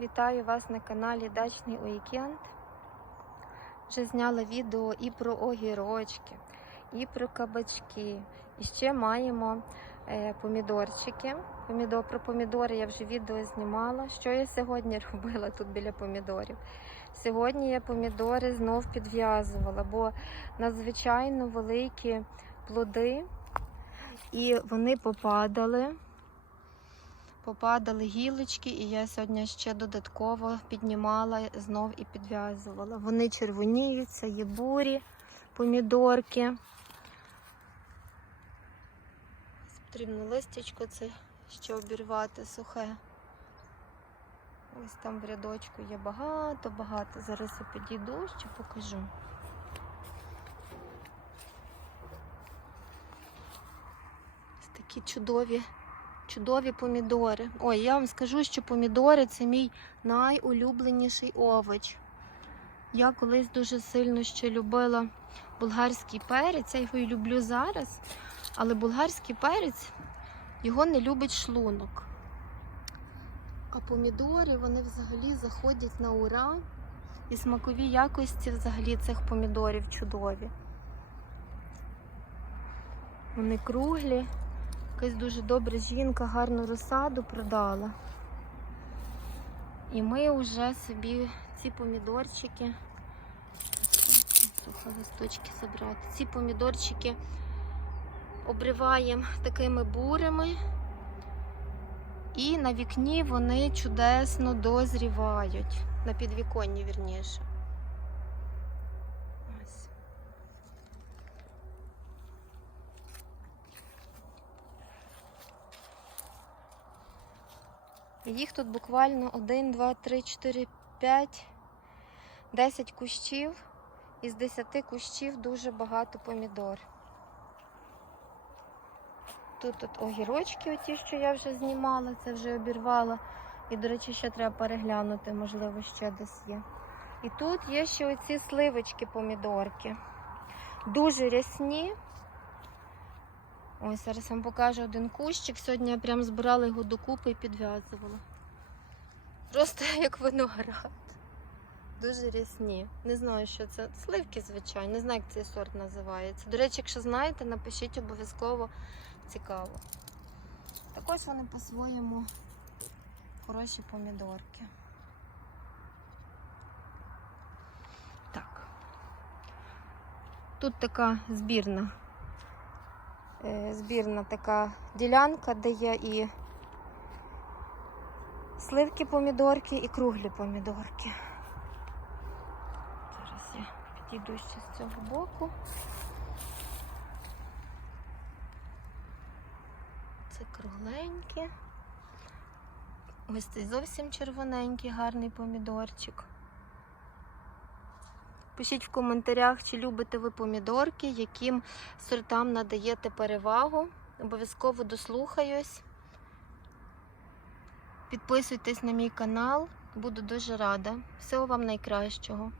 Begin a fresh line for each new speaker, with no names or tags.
Вітаю вас на каналі Дачний Уікенд. Вже зняла відео і про огірочки, і про кабачки. І ще маємо е, помідорчики. Помідор, про помідори я вже відео знімала. Що я сьогодні робила тут біля помідорів? Сьогодні я помідори знов підв'язувала, бо надзвичайно великі плоди, і вони попадали попадали гілочки, і я сьогодні ще додатково піднімала знов і підв'язувала. Вони червоніються, є бурі, помідорки. Потрібно листячко це ще обірвати сухе. Ось там в рядочку є багато-багато. Зараз я підійду, ще покажу. Ось такі чудові чудові помідори. Ой, я вам скажу, що помідори це мій найулюбленіший овоч. Я колись дуже сильно ще любила болгарський перець, я його і люблю зараз, але болгарський перець його не любить шлунок. А помідори вони взагалі заходять на ура. І смакові якості взагалі цих помідорів чудові. Вони круглі. Якась дуже добра жінка гарну розсаду продала. І ми вже собі ці помідорчики, листочки забрати, ці помідорчики обриваємо такими бурами, і на вікні вони чудесно дозрівають, на підвіконні вірніше. Їх тут буквально 1, 2, 3, 4, 5, 10 кущів. Із 10 кущів дуже багато помідор. Тут от огірочки, оті, що я вже знімала, це вже обірвала. І, до речі, ще треба переглянути, можливо, ще десь є. І тут є ще оці сливочки помідорки. Дуже рясні. Ось зараз вам покажу один кущик. Сьогодні я прям збирала його докупи і підв'язувала. Просто як виноград. Дуже рясні. Не знаю, що це. Сливки, звичайно. Не знаю, як цей сорт називається. До речі, якщо знаєте, напишіть обов'язково цікаво. Також вони по-своєму хороші помідорки. Так. Тут така збірна збірна така ділянка, де є і сливки помідорки, і круглі помідорки. Зараз я підійду ще з цього боку. Це кругленькі. Ось цей зовсім червоненький, гарний помідорчик. Пишіть в коментарях, чи любите ви помідорки, яким сортам надаєте перевагу. Обов'язково дослухаюсь. Підписуйтесь на мій канал, буду дуже рада. Всього вам найкращого.